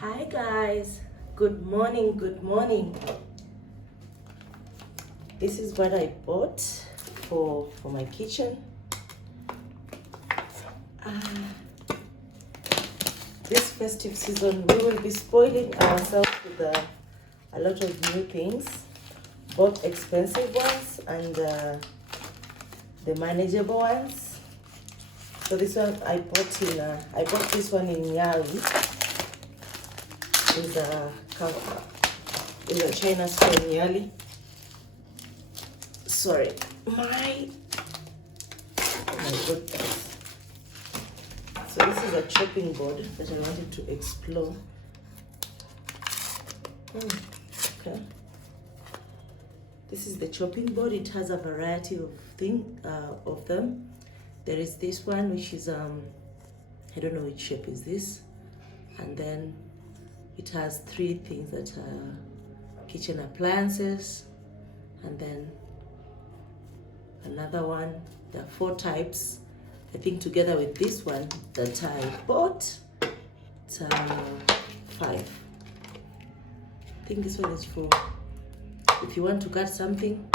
Hi guys, good morning, good morning. This is what I bought for my kitchen. This festive season we will be spoiling ourselves with a lot of new things, both expensive ones and the manageable ones. So this one I bought this one in Yali. Is a China store in Yali. Sorry, my goodness. So this is a chopping board that I wanted to explore. Okay. This is the chopping board. It has a variety of them. There is this one which is I don't know which shape is this, and then it has three things that are kitchen appliances, and then another one. There are 4 types. I think together with this one that I bought, it's 5. I think this one is for if you want to cut something.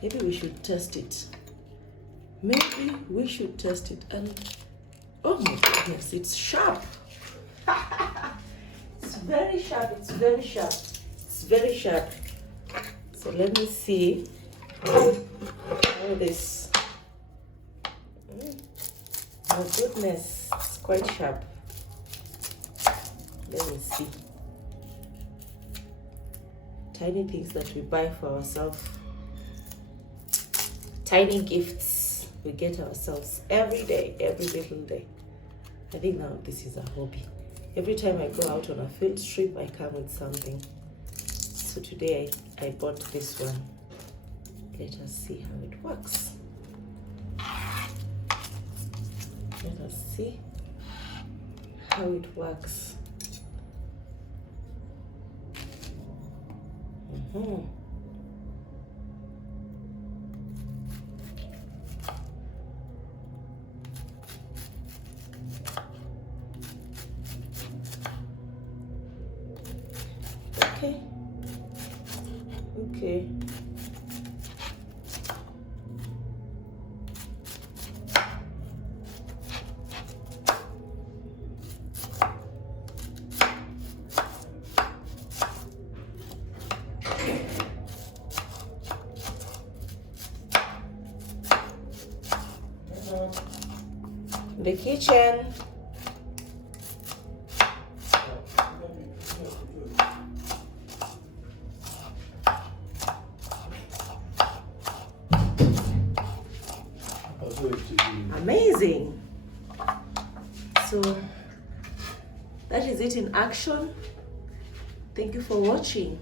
Maybe we should test it. Maybe we should test it. And oh my goodness, it's sharp. It's very sharp. It's very sharp. It's very sharp. So let me see how this. My goodness, it's quite sharp. Let me see. Tiny things that we buy for ourselves. Tiny gifts we get ourselves every day, every little day. I think now this is a hobby. Every time I go out on a field trip, I come with something. So today I bought this one. Let us see how it works. Let us see how it works. Okay. The kitchen. Amazing. So that is it in action. Thank you for watching.